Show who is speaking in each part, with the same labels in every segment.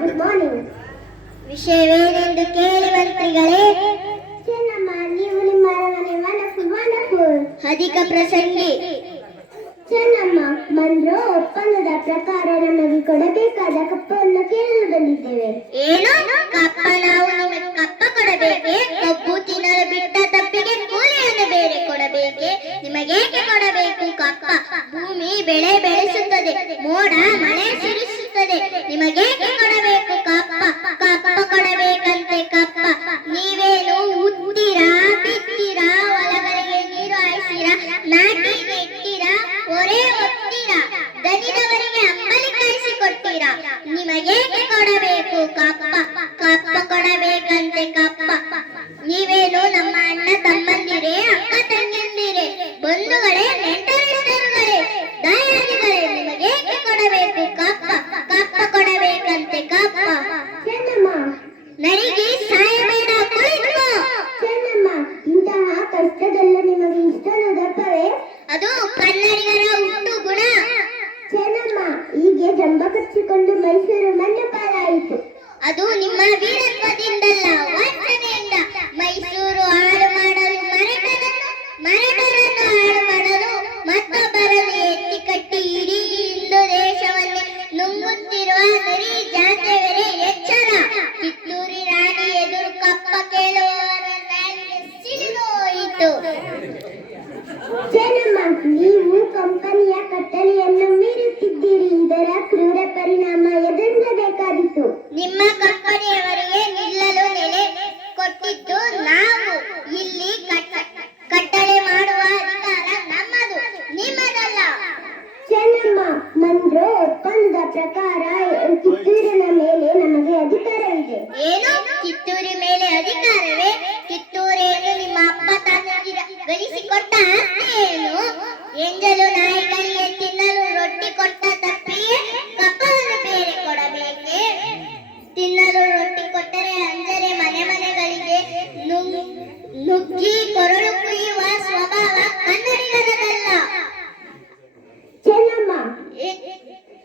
Speaker 1: Good morning
Speaker 2: ವಿಷಯವೇನೆಂದು ಕೇಳುವಂತ್ರಿಗಳೇ
Speaker 1: ಚೆನ್ನಮ್ಮ ನೀವು ನಿಮ್ಮ ಅರಮನೆ ವಂಡರ್ಫುಲ್ ವಂಡರ್ಫುಲ್
Speaker 2: ಅಧಿಕ ಪ್ರಸಂಗಿ.
Speaker 1: ಚೆನ್ನಮ್ಮ ಮಂದ್ರು ಒಪ್ಪಂದದ ಪ್ರಕಾರ ನಮಗೆ ಕೊಡಬೇಕಾದ ಕಪ್ಪವನ್ನು ಕೇಳಲು ಬಂದಿದ್ದೇವೆ.
Speaker 2: ಏನು ಕಪ್ಪ ನಾವು ನಿಮಗೆ ಕಪ್ಪ ಕೊಡಬೇಕೆ ಕಬ್ಬು ತಿನ್ನಲು ಬಿಟ್ಟ ತಪ್ಪಿಗೆ ಕೂಲಿಯನ್ನು ಬೇರೆ ಕೊಡಬೇಕೆ ಏಕೆ ಕೊಡಬೇಕು ಕಪ್ಪ? ಭೂಮಿ ಬೆಳೆ ಬೆಳೆಸುತ್ತದೆ ಮೋಡ ಮಳೆ ಸುರಿಸುತ್ತದೆ ನಿಮಗೇಕೆ
Speaker 1: ಜಂಬ ಕಚ್ಚಿಕೊಂಡು ಮೈಸೂರು ಮಣ್ಣು ಪಾಲಾಯಿತು.
Speaker 2: ಅದು ನಿಮ್ಮ ವೀರತ್ವದಿಂದಲ್ಲ ವಂಚನೆಯಿಂದ. ಮೈಸೂರು ಹಾಳು ಮಾಡಲು ಮರೆತರನ್ನು ಮರೆತರನ್ನು ಹಾಳು ಮಾಡಲು ಮತ್ತೊಬ್ಬರನ್ನು ಎತ್ತಿ ಕಟ್ಟಿ ಇಡೀ ಹಿಂದೂ ದೇಶವನ್ನೇ ನುಂಗುತ್ತಿರುವ ನರಿ ಜಾತಿಯವರೇ ಎಚ್ಚರ. ಕಿತ್ತೂರಿ ರಾಣಿ ಎದುರು ಕಪ್ಪ ಕೇಳುವವರ ಸಿಡಿದೋಯಿತು
Speaker 1: ಚೆನ್ನಮ್ಮ ನೀವು ಕಂಪನಿಯ ಕಟ್ಟಳೆಯನ್ನು
Speaker 2: ನಿಮ್ಮ ಕಂಪನಿಯವರಿಗೆ ನಿಲ್ಲಲು ನೆಲೆ ಕೊಟ್ಟಿದ್ದು ನಾವು. ಇಲ್ಲಿ ಕಟ್ಟ- ಕಟ್ಟಳೆ ಮಾಡುವ ಅಧಿಕಾರ ನಮ್ಮದು, ನಿಮ್ಮದಲ್ಲ.
Speaker 1: ಚೆನ್ನಮ್ಮ, ಮಂದ್ರು ಒಪ್ಪಂದದ ಪ್ರಕಾರ
Speaker 2: ನುಗ್ಗಿ ಕೊರಳು ಕುಯ್ಯುವ ಸ್ವಭಾವ ಕನ್ನಡಿಗರದಲ್ಲ.
Speaker 1: ಚೆನ್ನಮ್ಮ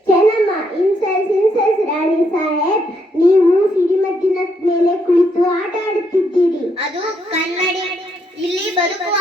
Speaker 1: ಚೆನ್ನಮ್ಮ ಇನ್ಸಲ್ಸ್ ಇನ್ಸಲ್ಸ್ ರಾಣಿ ಸಾಹೇಬ್ ನೀವು ಸಿಡಿಮದ್ದಿನ ಮೇಲೆ ಕುಳಿತು ಆಟ ಆಡುತ್ತಿದ್ದೀರಿ.
Speaker 2: ಅದು ಕನ್ನಡಿ. ಇಲ್ಲಿ ಬದುಕುವ